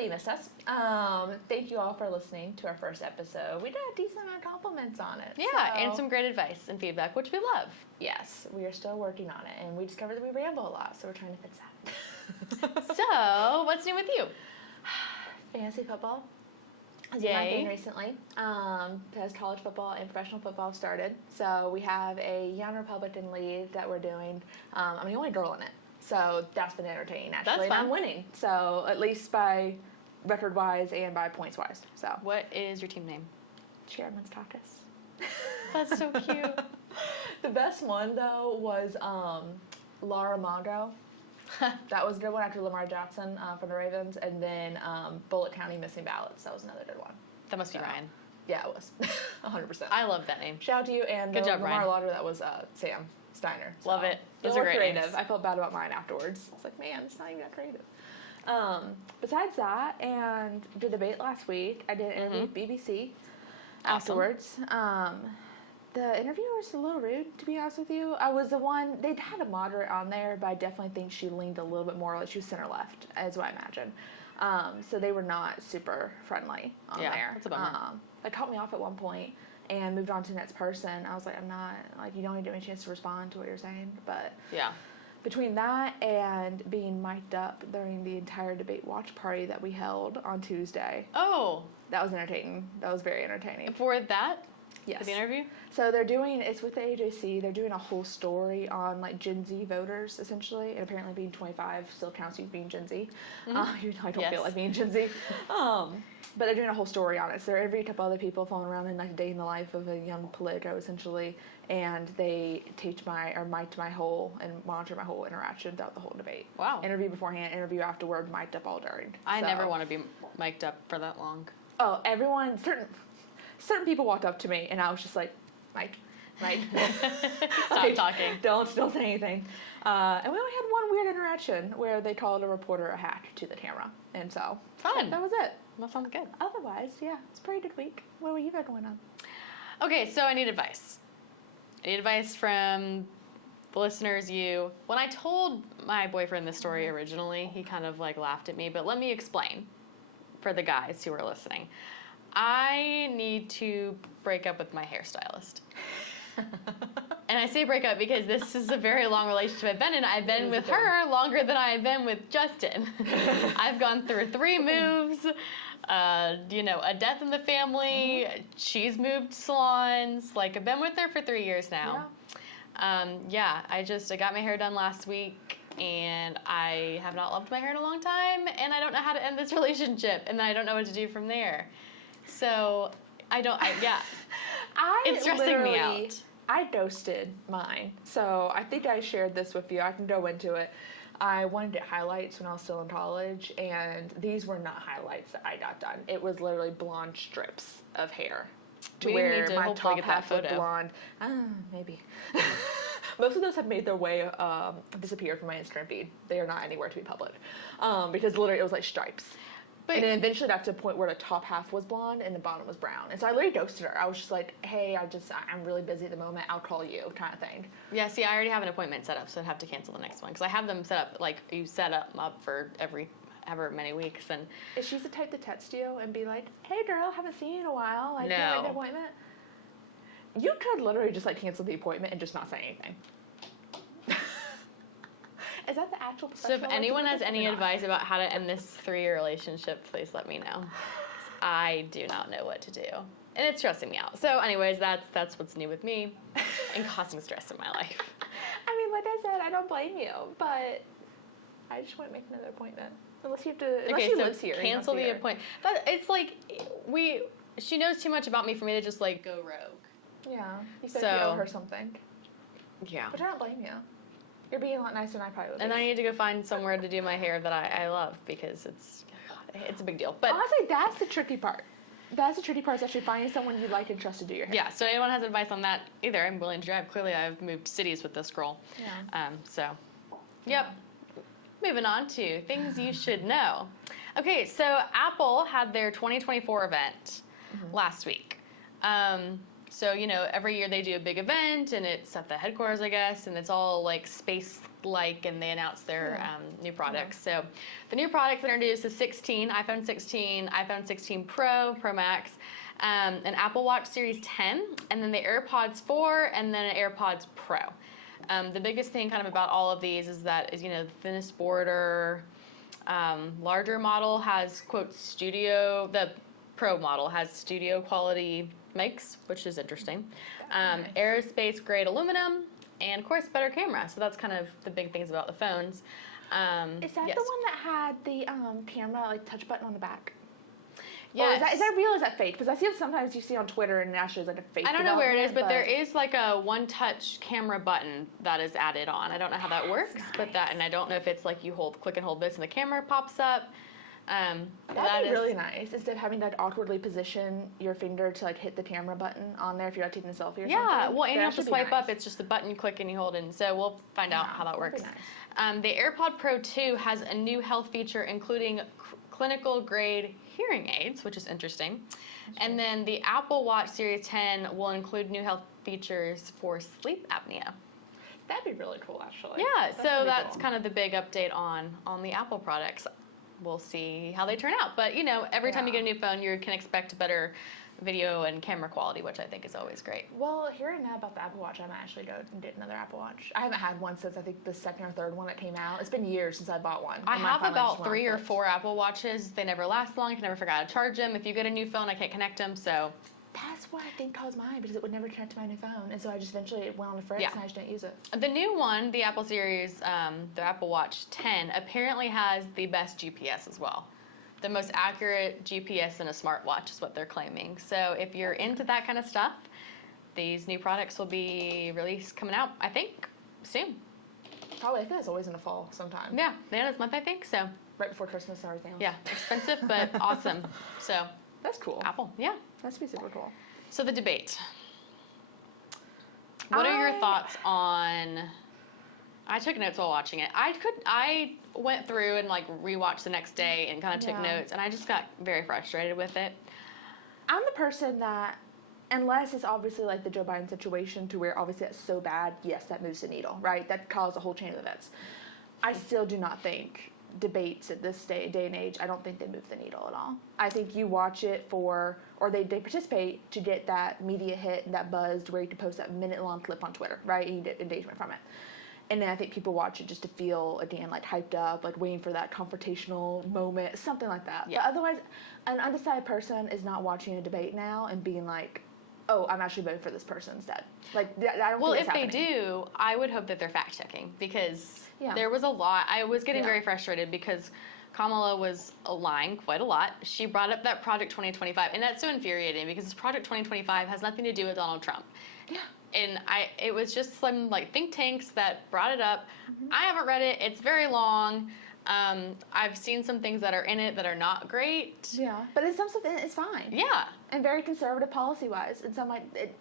hopefully you missed us. Thank you all for listening to our first episode. We did a decent amount of compliments on it. Yeah, and some great advice and feedback, which we love. Yes, we are still working on it, and we discovered that we ramble a lot, so we're trying to fix that. So, what's new with you? Fantasy football has been my Yay. thing recently. Because college football and professional football started. So we have a young Republican league that we're doing. I'm the only girl in it. So that's been entertaining, actually. That's And fun. I'm winning. So at least by record-wise and by points-wise. So What is your team name? Chairman's Caucus. That's so cute. The best one, though, was Laura Mongo. That was a good one after Lamar Jackson from the Ravens. And then Bullitt County Missing Ballots. That was another good one. That must be So, Ryan. Yeah, it was. 100%. I love that name. Shout out to you. And Good the job, Lamar Ryan. Lauder, that was Sam Steiner. So, Love it. Those they are were great creative. names. I felt bad about mine afterwards. I was like, man, it's not even that creative. Besides that, and the debate last week, I did an interview with BBC afterwards. The interview was a little rude, to be honest with you. I was the one, they'd had a moderate on there, but I definitely think she leaned a little bit more, like she was center-left, is what I imagine. So they were not super friendly on Yeah, there. that's a bummer. They cut me off at one point and moved on to the next person. I was like, I'm not, like, you don't even give me a chance to respond to what you're saying. But Yeah. between that and being mic'd up during the entire debate watch party that we held on Tuesday, Oh, that was entertaining. That was very entertaining. for that? Yes. For the interview? So it's with the AJC, they're doing a whole story on, like, Gen Z voters, essentially, and apparently being 25 still counts you being Gen Z, even though I don't Yes. feel like being Gen Z. But they're doing a whole story on it. So there are every couple other people following around in, like, a day in the life of a young Politico, essentially, and they mic'd my whole and monitor my whole interaction throughout the whole debate. Wow. Interview beforehand, interview afterward, mic'd up all during. I So- never want to be mic'd up for that long. Oh, everyone, certain people walked up to me, and I was just like, Mike. Stop talking. Don't say anything. And we only had one weird interaction where they called a reporter a hack to the camera, and so Fun. that was it. That sounds good. Otherwise, yeah, it's a pretty good week. What were you got going on? Okay, so I need advice. I need advice from the listeners, you. When I told my boyfriend this story originally, he kind of like laughed at me, but let me explain for the guys who are listening. I need to break up with my hairstylist. And I say break up because this is a very long relationship I've been in. I've been with her longer than I've been with Justin. I've gone through 3 moves, a death in the family. She's moved salons. Like, I've been with her for 3 years now. I got my hair done last week, and I have not loved my hair in a long time, and I don't know how to end this relationship, and then I don't know what to do from there. So, it's stressing me out. I ghosted mine. So I think I shared this with you. I can go into it. I wanted to get highlights when I was still in college, and these were not highlights that I got done. It was literally blonde strips of hair. We need to my hopefully top get that half was photo. blonde. Maybe. Most of those have made their way, disappeared from my Instagram feed. They are not anywhere to be public. Because literally it was like stripes. And then eventually got to a point where the top half was blonde and the bottom was brown. And so I literally ghosted her. I was just like, hey, I'm really busy at the moment. I'll call you, kind of thing. Yeah, see, I already have an appointment set up, so I'd have to cancel the next one. Because I have them set up, like, you set them up for however many weeks. And Is she the type to text you and be like, hey, girl, haven't seen you in a while. Like, No. can I make an appointment? You could literally just, like, cancel the appointment and just not say anything. Is that the actual so if professional way to anyone do has this or any not? advice about how to end this 3-year relationship, please let me know. I do not know what to do. And it's stressing me out. So anyways, that's what's new with me and causing stress in my life. I mean, like I said, I don't blame you, but I just want to make another appointment. Unless you have to, unless she lives here. Cancel the appointment. But it's like, she knows too much about me for me to just, like, go rogue. Yeah. You said So- you owe her something. Yeah. Which I don't blame you. You're being a lot nicer than I probably would be. And I need to go find somewhere to do my hair that I love because it's a big deal. But honestly, that's the tricky part. That's the tricky part, is actually finding someone you like and trust to do your hair. yeah, so anyone has advice on that, either I'm willing to drive. Clearly, I've moved cities with this girl. Yeah. Yep. Moving on to things you should know. Okay, so Apple had their 2024 event last week. So, every year they do a big event, and it's at the headquarters, I guess, and it's all like space-like, and they announce their new products. So, the new products introduced is iPhone 16, iPhone 16 Pro, Pro Max, an Apple Watch Series 10, and then the AirPods 4, and then an AirPods Pro. The biggest thing kind of about all of these is that the thinnest border, larger model has, quote, the Pro model has studio quality mics, which is interesting. Aerospace grade aluminum, and of course better camera. So that's kind of the big things about the phones. Is that yes. the one that had the camera like touch button on the back? Yes. Is that real or is that fake? Because I see it sometimes you see on Twitter and it actually is like a fake. I don't know where it is, but there is like a one-touch camera button that is added on. I don't know how that works, nice. and I don't know if it's like you click and hold this and the camera pops up. That'd be really nice. Instead of having to awkwardly position your finger to hit the camera button on there if you're taking a selfie or something. Yeah, well, and you have to swipe nice. up. It's just a button you click and you hold in. So we'll find out how that works. Nice. The AirPod Pro 2 has a new health feature, including clinical grade hearing aids, which is interesting. And then the Apple Watch Series 10 will include new health features for sleep apnea. That'd be really cool, actually. Yeah, so that's cool. kind of the big update on the Apple products. We'll see how they turn out. But, every time you get a new phone, you can expect better video and camera quality, which I think is always great. Well, hearing that about the Apple Watch, I might actually go and get another Apple Watch. I haven't had one since I think the second or third one that came out. It's been years since I bought one. I have about 3 or 4 Apple Watches. They never last long. I can never figure out how to charge them. If you get a new phone, I can't connect them, so... That's what I think caused mine, because it would never connect to my new phone. And so I just eventually went on the fritz and I just didn't use it. The new one, the Apple Series, the Apple Watch 10, apparently has the best GPS as well. The most accurate GPS in a smartwatch is what they're claiming. So if you're into that kind of stuff, these new products will be released coming out, I think, soon. Probably. I think it's always in the fall sometime. Yeah, the end of this month, I think, so. Right before Christmas and everything else. Yeah, expensive, but awesome. So. That's cool. Apple, yeah. That's be super cool. So the debate. What are your thoughts on... I took notes while watching it. I went through and rewatched the next day and kind of took notes, and I just got very frustrated with it. I'm the person that, unless it's obviously the Joe Biden situation to where obviously that's so bad, yes, that moves the needle, right? That caused a whole chain of events. I still do not think debates at this day and age, I don't think they move the needle at all. I think you watch it or they participate to get that media hit and that buzz to where you can post that minute-long clip on Twitter, right? And you get engagement from it. And then I think people watch it just to feel, again, hyped up, waiting for that confrontational moment, something like that. Yeah. But otherwise, an undecided person is not watching a debate now and being oh, I'm actually voting for this person instead. I don't think that's happening. Well, if they do, I would hope that they're fact-checking, because there was a lot. I was getting very frustrated because Kamala was lying quite a lot. She brought up that Project 2025, and that's so infuriating because this Project 2025 has nothing to do with Donald Trump. Yeah. And it was just some think tanks that brought it up. I haven't read it. It's very long. I've seen some things that are in it that are not great. Yeah, but in some stuff it's fine. Yeah. And very conservative policy-wise. And some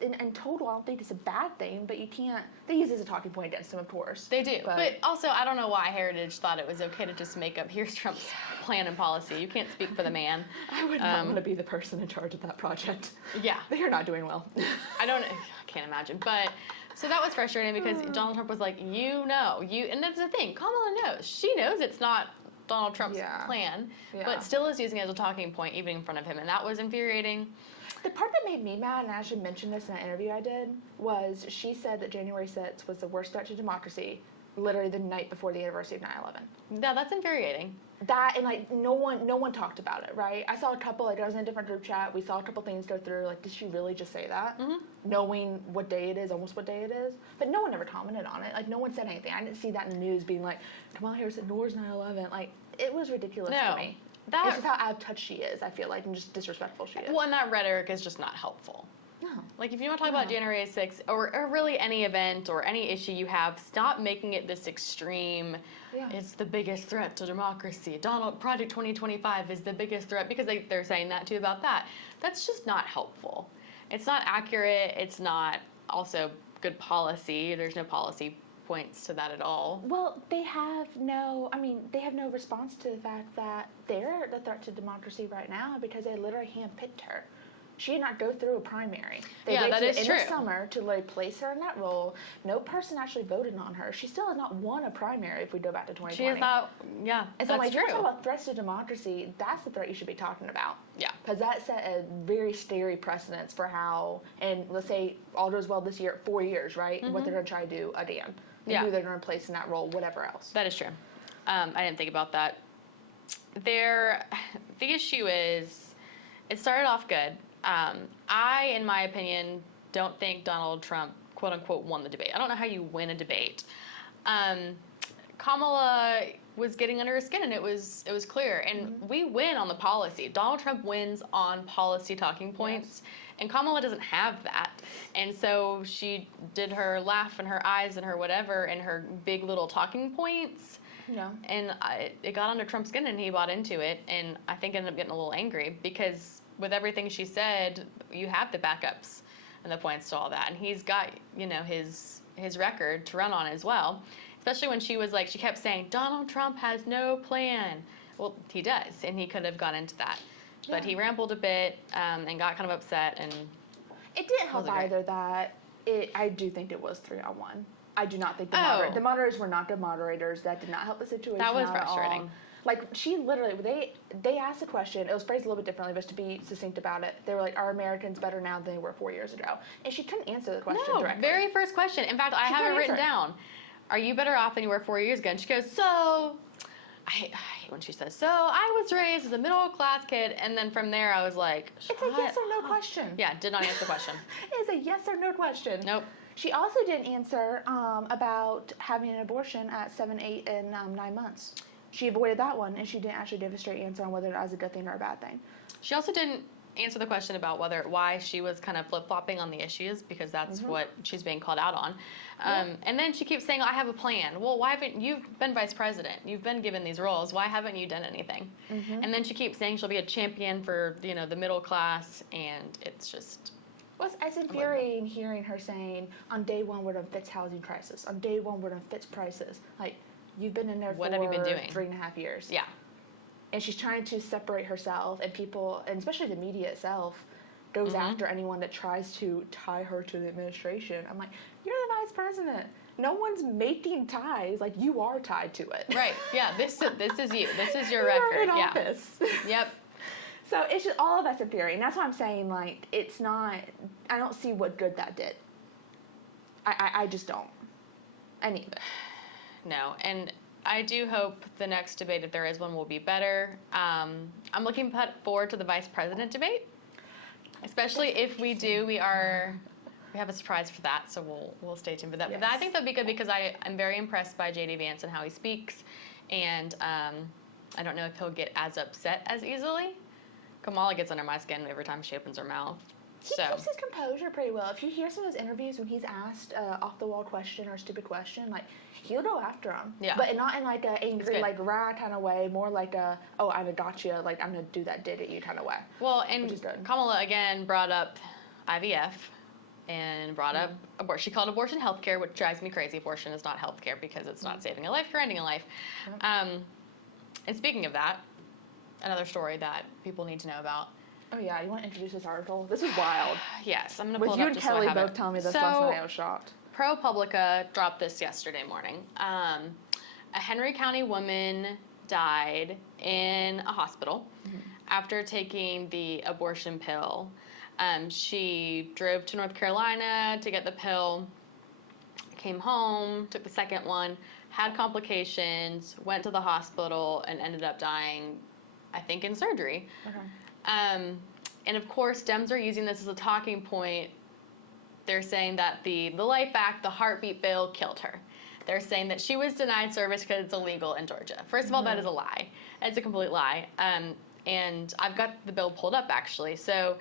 in total, I don't think it's a bad thing, but you can't. They use it as a talking point against him, of course. They do. But also, I don't know why Heritage thought it was okay to just make up, here's Trump's plan and policy. You can't speak for the man. I would not want to be the person in charge of that project. Yeah. They are not doing well. I can't imagine. But so that was frustrating because Donald Trump was like, and that's the thing. Kamala knows. She knows it's not Donald Trump's plan, but still is using it as a talking point even in front of him, and that was infuriating. The part that made me mad, and I should mention this in an interview I did, was she said that January 6th was the worst threat to democracy, literally the night before the anniversary of 9/11. Yeah, that's infuriating. That, and no one talked about it, right? I saw a couple, I was in a different group chat, we saw a couple things go through, did she really just say that? Mm-hmm. Knowing what day it is, almost what day it is. But no one ever commented on it. No one said anything. I didn't see that in the news being Kamala Harris ignores 9/11. It was ridiculous to me. It's just how out of touch she is, I feel and just disrespectful she is. Well, and that rhetoric is just not helpful. No. If you want to talk about January 6th, or really any event or any issue you have, stop making it this extreme. Yeah. It's the biggest threat to democracy. Project 2025 is the biggest threat, because they're saying that too about that. That's just not helpful. It's not accurate. It's not also good policy. There's no policy points to that at all. Well, they have no response to the fact that they're the threat to democracy right now because they literally handpicked her. She did not go through a primary. They Yeah, that waited is in true. the summer to like place her in that role. No person actually voted on her. She still has not won a primary if we go back to 2020. She is not, yeah, And so, that's like, true. if you're talking about threats to democracy, that's the threat you should be talking about. Yeah. Because that set a very scary precedence for how, and let's say all goes well this year, 4 years, right? What they're going to try to do again. And Yeah. who they're going to place in that role, whatever else. That is true. I didn't think about that. The issue is, it started off good. I, in my opinion, don't think Donald Trump, quote unquote, won the debate. I don't know how you win a debate. Kamala was getting under her skin, and it was clear. And we win on the policy. Donald Trump wins on policy talking points, and Kamala doesn't have that. And so she did her laugh and her eyes and her whatever and her big little talking points. Yeah. And it got under Trump's skin, and he bought into it. And I think ended up getting a little angry because with everything she said, you have the backups and the points to all that. And he's got, his record to run on as well. Especially when she was like, she kept saying, Donald Trump has no plan. Well, he does, and he could have gone into that. Yeah. But he rambled a bit and got kind of upset. And It didn't help Wasn't great. either that I do think it was 3-1. I do not think the moderators were not good moderators. That did not help the situation. That was out at all. frustrating. Like, she literally, they asked the question, it was phrased a little bit differently, but to be succinct about it, they were like, are Americans better now than they were 4 years ago? And she couldn't answer the question no, directly. very first question. In fact, I have it couldn't written answer it. down. Are you better off than you were 4 years ago? And she goes, so, I hate when she says, so I was raised as a middle class kid, and then from there I was like, It's a yes or no question. Yeah, did not answer the question. It is a yes or no question. Nope. She also didn't answer about having an abortion at 7, 8, and 9 months. She avoided that one, and she didn't actually give a straight answer on whether that was a good thing or a bad thing. She also didn't answer the question about why she was kind of flip-flopping on the issues, because that's what she's being called out on. And then she keeps saying, I have a plan. Well, why haven't you been vice president? You've been given these roles. Why haven't you done anything? And then she keeps saying she'll be a champion for, the middle class, and it's just... Well, it's infuriating hearing her saying, on day one we're going to fix housing crisis. On day one we're going to fix prices. Like, you've been in there What for have you been doing? 3.5 years. Yeah. And she's trying to separate herself, and people, and especially the media itself, goes after anyone that tries to tie her to the administration. I'm like, you're the vice president. No one's making ties. Like, you are tied to it. Right. Yeah. This is you. This is your You're record. in Yeah. office. Yep. So it's just all of that's infuriating. That's why I'm saying, like, it's not. I don't see what good that did. I just don't. Any of it. No, and I do hope the next debate, if there is one, will be better. I'm looking forward to the vice president debate, especially if we do. We have a surprise for that, so we'll stay tuned for that. Yes. But I think that'd be good because I'm very impressed by J.D. Vance and how he speaks, and I don't know if he'll get as upset as easily. Kamala gets under my skin every time she opens her mouth. He keeps his composure pretty well. If you hear some of his interviews when he's asked off-the-wall question or a stupid question, like, he'll go after him. Yeah. But not in, like, a angry, good. like, rah kind of way. More like a, oh, I'm a gotcha, like, I'm going to do that dig at you kind of way. Well, and Which is good. Kamala, again, brought up IVF and brought up abortion. She called abortion health care, which drives me crazy. Abortion is not health care because it's not saving a life, you're ending a life. And speaking of that, another story that people need to know about. Oh, yeah, you want to introduce this article? This is wild. Yes, I'm going to With pull you it up and just so I Kelly have both it. telling me this So, last night, I was shocked. ProPublica dropped this yesterday morning. A Henry County woman died in a hospital after taking the abortion pill. She drove to North Carolina to get the pill, came home, took the second one, had complications, went to the hospital, and ended up dying, I think, in surgery. Okay. And of course, Dems are using this as a talking point. They're saying that the Life Act, the heartbeat bill, killed her. They're saying that she was denied service because it's illegal in Georgia. First of all, that is a lie. It's a complete lie. And I've got the bill pulled up, actually. So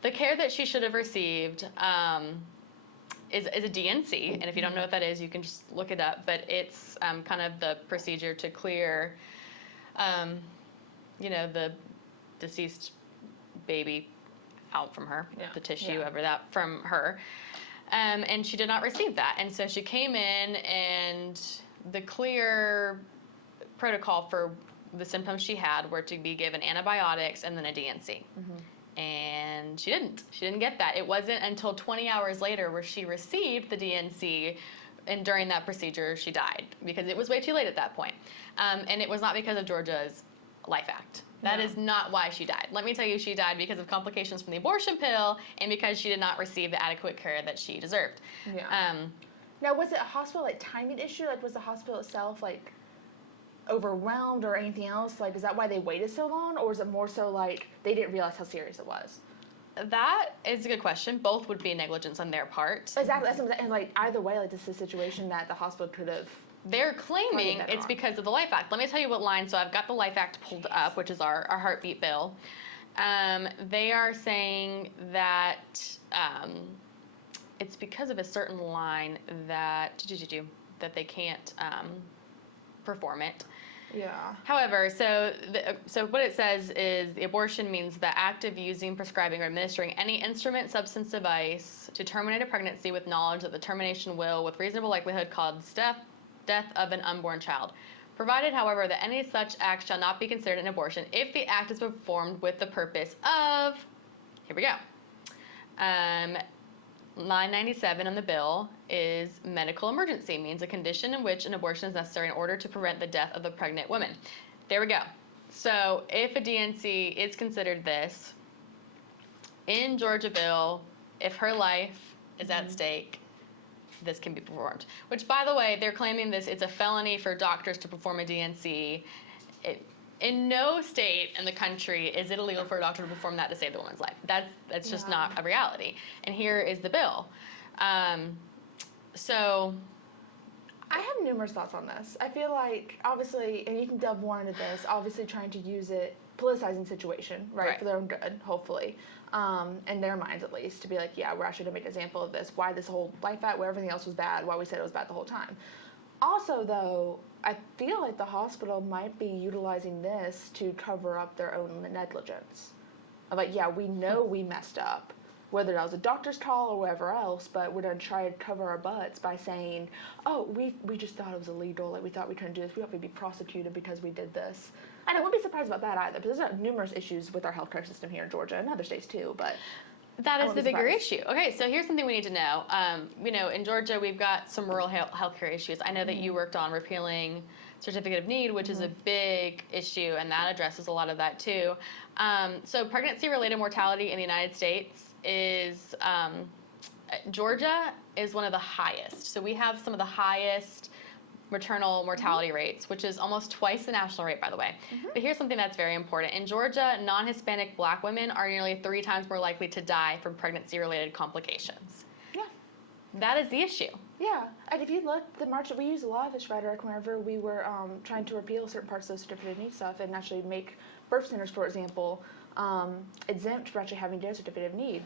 the care that she should have received is a DNC. And if you don't know what that is, you can just look it up. But it's kind of the procedure to clear, the deceased baby out from her, the tissue, from her. And she did not receive that. And so she came in, and the clear protocol for the symptoms she had were to be given antibiotics and then a DNC. And and she didn't. She didn't get that. It wasn't until 20 hours later where she received the DNC, and during that procedure, she died because it was way too late at that point. And it was not because of Georgia's Life Act. That is not why she died. Let me tell you, she died because of complications from the abortion pill and because she did not receive the adequate care that she deserved. Yeah. Now, was it a hospital, like, timing issue? Like, was the hospital itself, like, overwhelmed or anything else? Like, is that why they waited so long? Or is it more so, like, they didn't realize how serious it was? That is a good question. Both would be negligence on their part. Exactly. That's what I'm saying. And, like, either way, like, this is a situation that the hospital could have... They're claiming it's because of the Life Act. Let me tell you what line. So I've got the Life Act pulled up, which is our heartbeat bill. They are saying that it's because of a certain line that they can't perform it. Yeah. However, so what it says is the abortion means the act of using, prescribing, or administering any instrument, substance, device to terminate a pregnancy with knowledge that the termination will, with reasonable likelihood, cause death of an unborn child. Provided, however, that any such act shall not be considered an abortion if the act is performed with the purpose of, here we go, 997 on the bill is medical emergency, means a condition in which an abortion is necessary in order to prevent the death of the pregnant woman. There we go. So if a DNC is considered this, in Georgia bill, if her life is at stake, this can be performed. Which, by the way, they're claiming it's a felony for doctors to perform a DNC. In no state in the country is it illegal for a doctor to perform that to save the woman's life. That's just not a reality. And here is the bill. So I have numerous thoughts on this. I feel like, obviously, and you can delve more into this, obviously trying to use it, politicizing situation, right, for their own good, hopefully, in their minds at least, to be like, yeah, we're actually going to make an example of this, why this whole Life Act, where everything else was bad, why we said it was bad the whole time. Also, though, I feel like the hospital might be utilizing this to cover up their own negligence. Of like, yeah, we know we messed up, whether that was a doctor's call or whatever else, but we're going to try to cover our butts by saying, oh, we just thought it was illegal, like we thought we couldn't do this, we hope we'd be prosecuted because we did this. And I wouldn't be surprised about that either, because there's numerous issues with our healthcare system here in Georgia and other states too, but... That is the bigger issue. Okay, so here's something we need to know. In Georgia, we've got some rural healthcare issues. I know that you worked on repealing Certificate of Need, which is a big issue, and that addresses a lot of that too. So pregnancy-related mortality in the United States is, Georgia is one of the highest. So we have some of the highest maternal mortality rates, which is almost twice the national rate, by the way. But here's something that's very important. In Georgia, non-Hispanic Black women are nearly 3 times more likely to die from pregnancy-related complications. Yeah. That is the issue. Yeah, and if you look, the march, we used a lot of this rhetoric whenever we were trying to repeal certain parts of the Certificate of Need stuff and actually make birth centers, for example, exempt for actually having their Certificate of Need.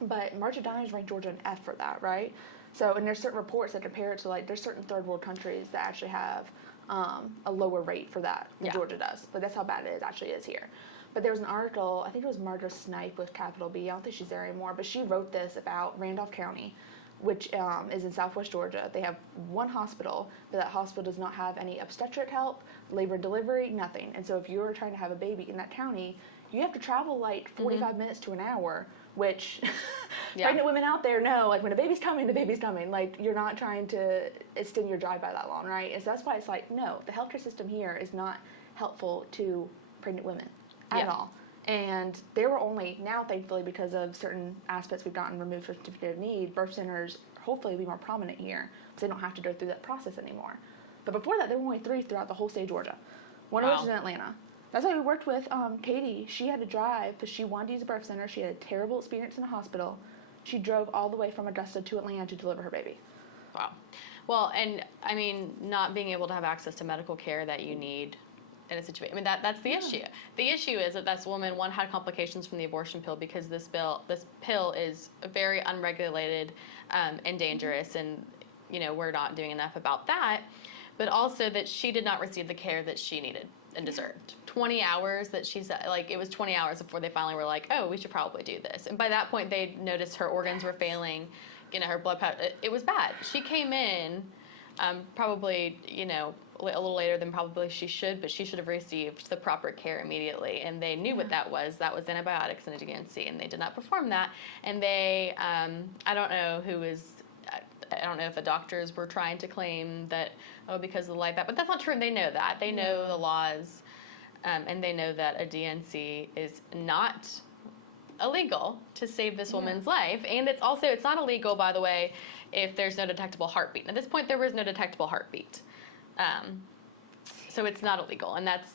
But March of Dimes ranked Georgia an F for that, right? So, and there's certain reports that compare it to, like, there's certain third world countries that actually have a lower rate for that than Georgia does. But that's how bad it actually is here. But there was an article, I think it was Margaret Snipe with capital B, I don't think she's there anymore, but she wrote this about Randolph County, which is in southwest Georgia. They have one hospital, but that hospital does not have any obstetric help, labor and delivery, nothing. And so if you're trying to have a baby in that county, you have to travel like 45 minutes to an hour, which pregnant women out there know, like, when a baby's coming, the baby's coming. Like, you're not trying to extend your drive by that long, right? And so that's why it's like, no, the healthcare system here is not helpful to pregnant women at all. And there were only, now thankfully, because of certain aspects we've gotten removed from Certificate of Need, birth centers hopefully will be more prominent here, so they don't have to go through that process anymore. But before that, there were only 3 throughout the whole state of Georgia. One of which is in Atlanta. That's why we worked with Katie. She had to drive because she wanted to use a birth center. She had a terrible experience in a hospital. She drove all the way from Augusta to Atlanta to deliver her baby. Wow. Well, and I mean, not being able to have access to medical care that you need in a situation. I mean, that's the issue. The issue is that this woman, one, had complications from the abortion pill because this pill is very unregulated and dangerous, and we're not doing enough about that. But also that she did not receive the care that she needed and deserved. 20 hours that she said, like, it was 20 hours before they finally were like, oh, we should probably do this. And by that point, they noticed her organs were failing, her blood, it was bad. She came in probably, a little later than probably she should, but she should have received the proper care immediately. And they knew what that was. That was antibiotics and a DNC, and they did not perform that. And they, I don't know who was, I don't know if the doctors were trying to claim that, oh, because of the life, but that's not true. They know that. They know the laws, and they know that a DNC is not illegal to save this woman's life. And it's not illegal, by the way, if there's no detectable heartbeat. At this point, there was no detectable heartbeat. So it's not illegal, and that's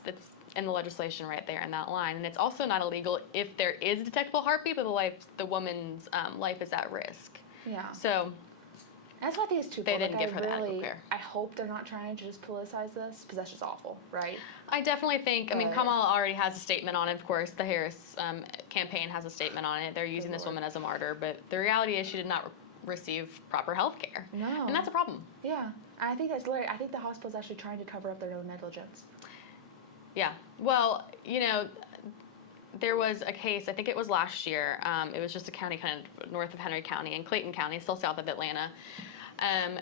in the legislation right there in that line. And it's also not illegal if there is a detectable heartbeat, but the woman's life is at risk. Yeah. So that's what these two. They didn't give her the adequate care. I hope they're not trying to just politicize this, because that's just awful, right? I definitely think, I mean, Kamala already has a statement on it, of course. The Harris campaign has a statement on it. They're using this woman as a martyr, but the reality is she did not receive proper health care. No. And that's a problem. Yeah. I think that's hilarious. I think the hospital's actually trying to cover up their own negligence. Yeah. Well, there was a case, I think it was last year, it was just a county kind of north of Henry County in Clayton County, still south of Atlanta,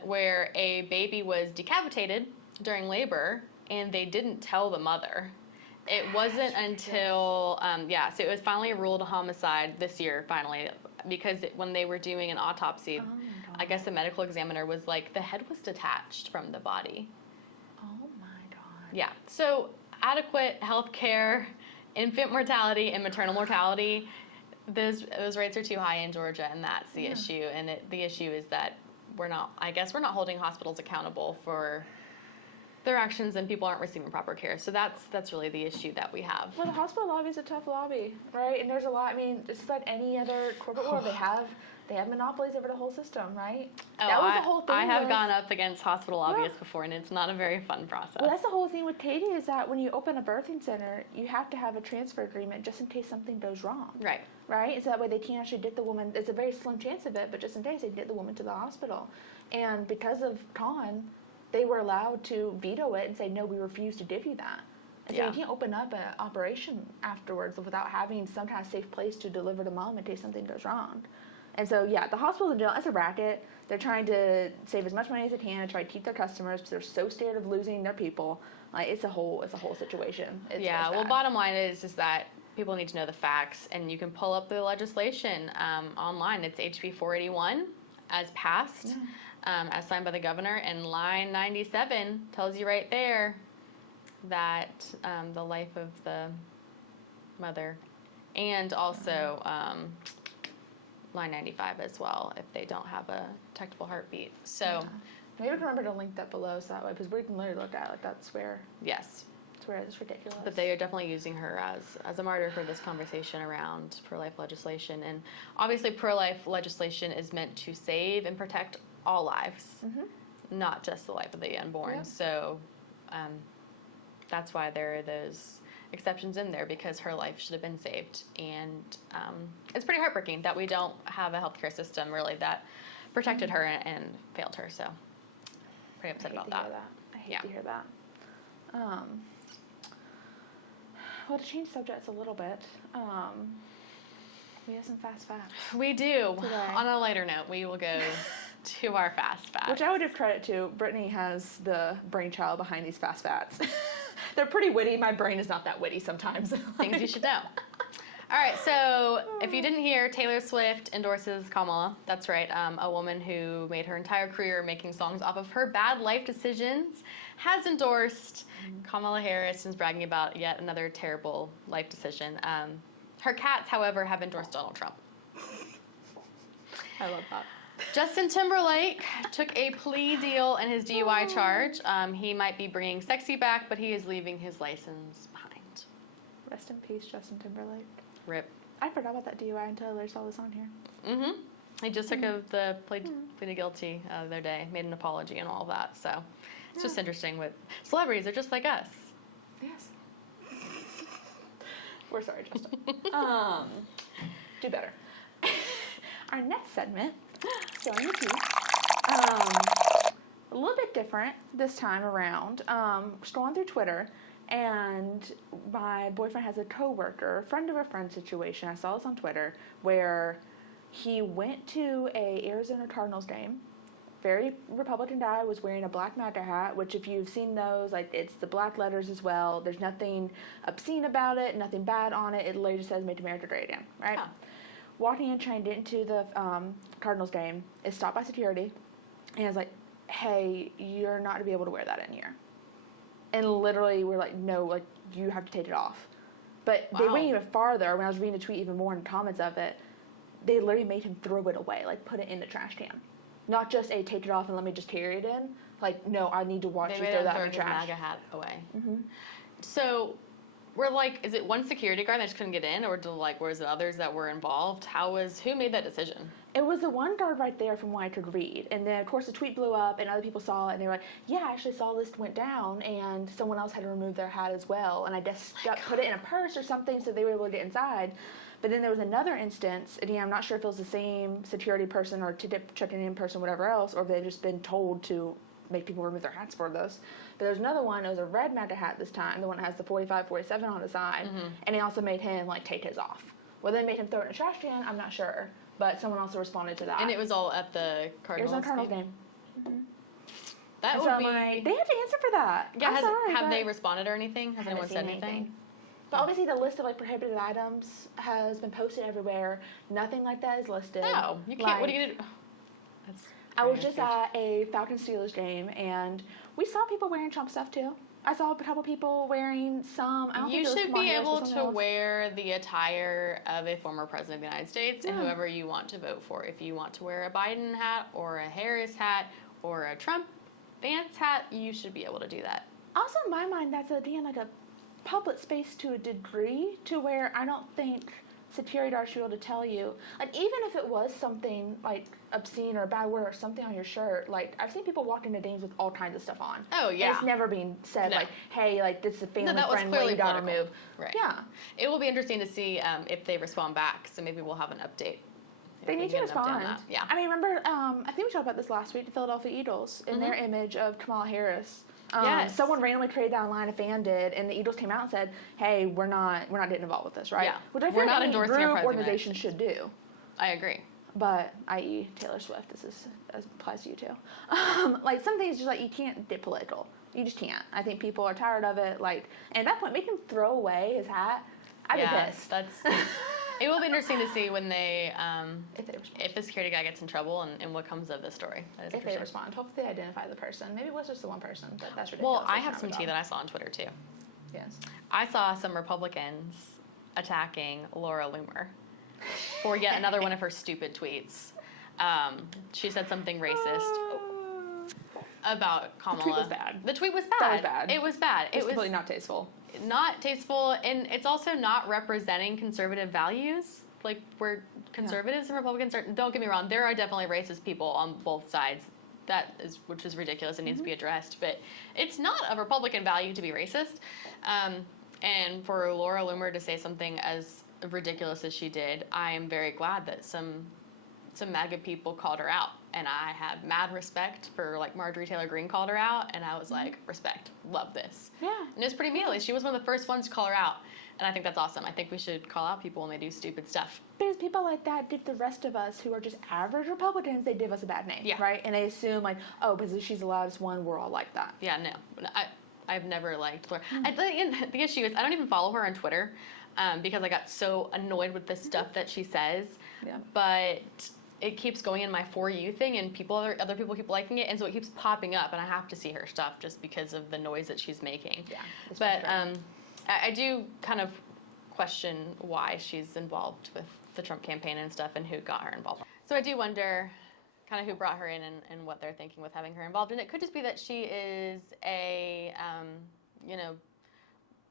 where a baby was decapitated during labor, and they didn't tell the mother. It wasn't until, so it was finally ruled a homicide this year, finally, because when they were doing an autopsy, I guess the medical examiner was like, the head was detached from the body. Oh my God. Yeah, so adequate health care, infant mortality and maternal mortality, those rates are too high in Georgia, and that's the issue. And the issue is that we're not holding hospitals accountable for their actions, and people aren't receiving proper care. So that's really the issue that we have. Well, the hospital lobby is a tough lobby, right? And there's a lot. I mean, just like any other corporate world, they have monopolies over the whole system, right? Oh, that was the whole thing. I have gone up against hospital lobbyists before, and it's not a very fun process. Well, that's the whole thing with Katie, is that when you open a birthing center, you have to have a transfer agreement just in case something goes wrong. Right. Right? So that way they can't actually get the woman. It's a very slim chance of it, but just in case they get the woman to the hospital. And because of Con, they were allowed to veto it and say, no, we refuse to give you that. And so you can't open up an operation afterwards without having some kind of safe place to deliver to mom in case something goes wrong. And so, the hospitals in general, it's a racket. They're trying to save as much money as they can and try to keep their customers because they're so scared of losing their people. It's a whole situation. It's well, bottom line is that people need to know the facts, and you can pull up the legislation online. It's HB 481 as passed, as signed by the governor, and line 97 tells you right there that the life of the mother, and also line 95 as well, if they don't have a detectable heartbeat. So maybe remember to link that below, so that way, because we can literally look at it, like that's where. Yes. That's where it's ridiculous. But they are definitely using her as a martyr for this conversation around pro-life legislation. And obviously pro-life legislation is meant to save and protect all lives, not just the life of the unborn. Yep. So that's why there are those exceptions in there, because her life should have been saved. And it's pretty heartbreaking that we don't have a healthcare system really that protected her and failed her. So pretty upset about that. I hate to hear that. Well, to change subjects a little bit, we have some fast facts. We do. Today. On a lighter note, we will go to our fast facts. Which I would give credit to. Brittany has the brainchild behind these fast facts. They're pretty witty. My brain is not that witty sometimes. Things you should know. All right, so if you didn't hear, Taylor Swift endorses Kamala. That's right, a woman who made her entire career making songs off of her bad life decisions has endorsed Kamala Harris and is bragging about yet another terrible life decision. Her cats, however, have endorsed Donald Trump. I love that. Justin Timberlake took a plea deal in his DUI charge. He might be bringing sexy back, but he is leaving his license behind. Rest in peace, Justin Timberlake. RIP. I forgot about that DUI until I saw this on here. Mm-hmm. He just pleaded guilty the other day, made an apology and all of that. So it's just interesting with celebrities. They're just like us. Yes. We're sorry, Justin. Do better. Our next segment, Spilling the Tea. A little bit different this time around. Scrolling through Twitter, and my boyfriend has a coworker, friend of a friend situation. I saw this on Twitter, where he went to a Arizona Cardinals game, very Republican guy was wearing a black MAGA hat, which if you've seen those, like it's the black letters as well. There's nothing obscene about it, nothing bad on it. It literally just says "Make America Great Again," right? Yeah. Walking in, trying to get into the Cardinals game, is stopped by security, and is like, "Hey, you're not to be able to wear that in here." And literally, we're like, "No, like you have to take it off." But they went even farther. When I was reading the tweet even more in the comments of it, they literally made him throw it away, like put it in the trash can. Not just a take it off and let me just carry it in. Like, no, I need to watch you throw that in the trash. MAGA hat away. Mm-hmm. So, we're like, is it one security guard that just couldn't get in, or was it others that were involved? Who made that decision? It was the one guard right there from what I could read. And then, of course, the tweet blew up and other people saw it and they were like, yeah, I actually saw this went down and someone else had to remove their hat as well. And I just put it in a purse or something so they were able to get inside. But then there was another instance, and I'm not sure if it was the same security person or checking in person, whatever else, or if they've just been told to make people remove their hats for those. But there's another one, it was a red MAGA hat this time, the one that has the 45, 47 on the side, and they also made him, like, take his off. Well, they made him throw it in a trash can, I'm not sure, but someone also responded to that. And it was all at the Cardinals It was on Cardinals game. That and would so be... like, they have to answer for that. Yeah, I'm sorry, have they responded or anything? Has anyone said anything. anything? But obviously the list of like prohibited items has been posted everywhere. Nothing like that is listed. No, you can't. Like, what are you gonna do? That's I was just at a Falcons Steelers game and we saw people wearing Trump stuff too. I saw a couple people wearing some. I don't You think it was should Kamala be Harris or able something to else. wear the attire of a former president of the United States and Yeah. whoever you want to vote for. If you want to wear a Biden hat or a Harris hat or a Trump Vance hat, you should be able to do that. Also, in my mind, that's again like a public space to a degree to where I don't think security guards should be able to tell you. Like, even if it was something like obscene or a bad word or something on your shirt, like I've seen people walk into games with all kinds of stuff on. Oh, yeah. And it's never been said No. like, hey, like this is a family that was friend, clearly you gotta political. remove. Right. Yeah. It will be interesting to see if they respond back. So maybe we'll have an update. They need to Get an update on respond. that. Yeah. I mean, remember, I think we talked about this last week, the Philadelphia Eagles, in their image of Kamala Harris. Yes. Someone randomly created that online, a fan did, and the Eagles came out and said, hey, we're not getting involved with this, right? Yeah. Which I feel We're like not any endorsing our group president. organization should do. I agree. But, i.e. Taylor Swift, this applies to you too. Like, some things just like, you can't get political. You just can't. I think people are tired of it. Like, and at that point, make him throw away his hat. I'd be pissed. It will be interesting to see when they, if the security guy gets in trouble and what comes of the story. That is they interesting. respond. Hopefully they identify the person. Maybe it was just the one person, but that's ridiculous. Well, I That's have not some tea resolved. that I saw on Twitter too. Yes. I saw some Republicans attacking Laura Loomer for yet another one of her stupid tweets. She said something racist about Kamala. The tweet was bad. The tweet was bad. That was bad. It was bad. It was completely not tasteful. Not tasteful, and it's also not representing conservative values. Like, where conservatives and Republicans are, don't get me wrong, there are definitely racist people on both sides. Which is ridiculous and needs to be addressed. But it's not a Republican value to be racist. And for Laura Loomer to say something as ridiculous as she did, I am very glad that some MAGA people called her out. And I have mad respect for, like, Marjorie Taylor Greene called her out, and I was like, respect, love this. Yeah. And it was pretty mealy. She was one of the first ones to call her out. And I think that's awesome. I think we should call out people when they do stupid stuff. Because people like that give the rest of us who are just average Republicans, they give us a bad name, Yeah. right? And they assume, like, oh, because she's the loudest one, we're all like that. Yeah, no. I've never liked Laura. The issue is I don't even follow her on Twitter because I got so annoyed with the stuff that she says. Yeah. But it keeps going in my For You thing, and other people keep liking it, and so it keeps popping up, and I have to see her stuff just because of the noise that she's making. Yeah. it's But frustrating. I do kind of question why she's involved with the Trump campaign and stuff and who got her involved. So I do wonder kind of who brought her in and what they're thinking with having her involved. And it could just be that she is a,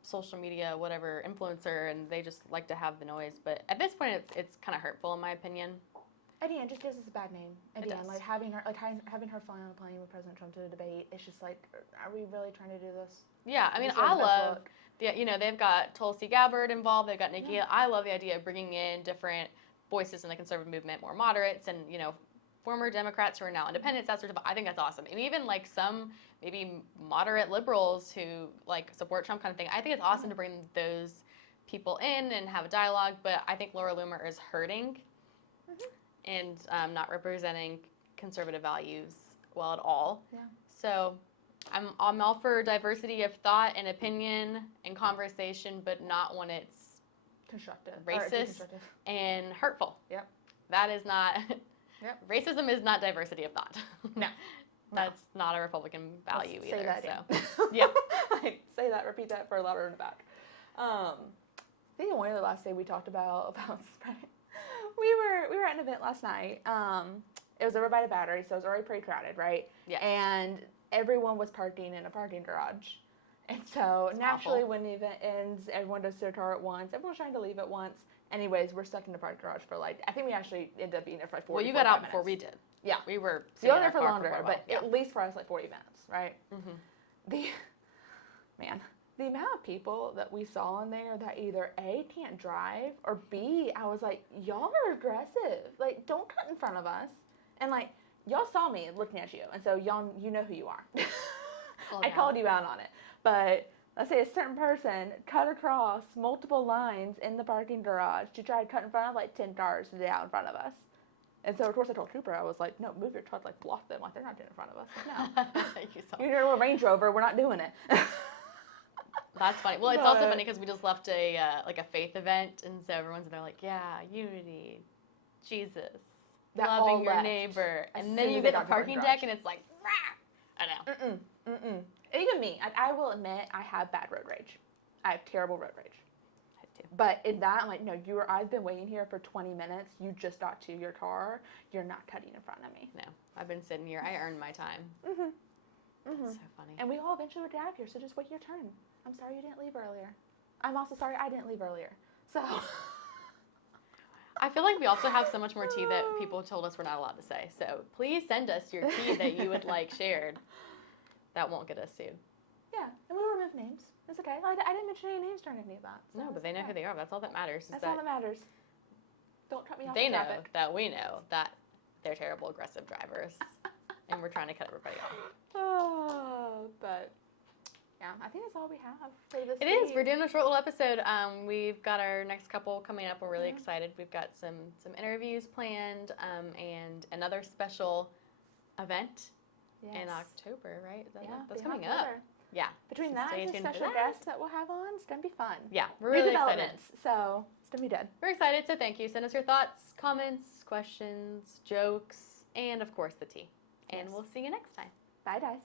social media, whatever, influencer, and they just like to have the noise. But at this point, it's kind of hurtful in my opinion. At the end, just gives us a bad name. At It the end, does. like having her flying on a plane with President Trump to a debate, it's just like, are we really trying to do this? Yeah, I mean, Just have I the best love, look. they've got Tulsi Gabbard involved, they've got Nikki. I love the idea of bringing in different voices in the conservative movement, more moderates, and, former Democrats who are now independents, that sort of, I think that's awesome. And even, like, some maybe moderate liberals who, like, support Trump kind of thing. I think it's awesome to bring those people in and have a dialogue, but I think Laura Loomer is hurting and not representing conservative values well at all. Yeah. So I'm all for diversity of thought and opinion and conversation, but not when it's Constructive. Racist. and hurtful. Yep. That is not. Yep. Racism is not diversity of thought. No. That's not a Republican value Let's either. Say that So again. yeah. Like, say that. Repeat that for louder in the back. I think one of the last thing we talked about spreading. We were at an event last night. It was over by the Battery, so it was already pretty crowded, right? Yes. And everyone was parking in a parking garage. And so It's naturally, awful. when the event ends, everyone does their car at once. Everyone's trying to leave at once. Anyways, we're stuck in the parking garage for like, I think we actually ended up being there for like 40 Well, you got out minutes. before we did. Yeah. We were We were sitting in there our for car longer, quite a but while. at least for us, like 40 minutes, right? Yeah. The amount of people that we saw in there that either A, can't drive, or B, I was like, y'all are aggressive. Like, don't cut in front of us. And like, y'all saw me looking at you, and so y'all, you know who you are. I called you out on it. But let's say a certain person cut across multiple lines in the parking garage to try to cut in front of like 10 cars that are out in front of us. And so, of course, I told Trooper, I was like, no, move your truck, like, block them. Like, they're not getting in front of us. No. You saw. You're a Range Rover. We're not doing it. That's funny. Well, it's also But- funny because we just left a like a faith event, and so everyone's in there like, yeah, unity, Jesus, That all loving your left neighbor, as and soon then as you they get the got to the parking garage. deck, and it's like, rah! I know. Even me, I will admit, I have bad road rage. I have terrible road rage. I do. But in that, I'm like, no, I've been waiting here for 20 minutes. You just got to your car. You're not cutting in front of me. No, I've been sitting here. I earned my time. That's so funny. And we all eventually would get out of here, so just wait your turn. I'm sorry you didn't leave earlier. I'm also sorry I didn't leave earlier. So. I feel like we also have so much more tea that people told us we're not allowed to say. So please send us your tea that you would like shared. That won't get us sued. Yeah, and we'll remove names. It's okay. I didn't mention any names during any of that. So No, but they know who they are. That's all that matters. Is That's that all that matters. Don't cut me off they in know traffic. that we know that they're terrible, aggressive drivers, and we're trying to cut everybody off. Oh, but yeah, I think that's all we have for this It week. is. We're doing a short little episode. We've got our next couple coming up. We're really excited. We've got some interviews planned, and another special event in October, right? Is that Yeah, that's in coming October. up. Yeah. Between So that stay and the tuned for special that. guests that we'll have on, it's gonna be fun. Yeah, we're New really excited. developments, so it's gonna be good. We're excited, so thank you. Send us your thoughts, comments, questions, jokes, and of course the tea. And Yes. we'll see you next time. Bye, guys.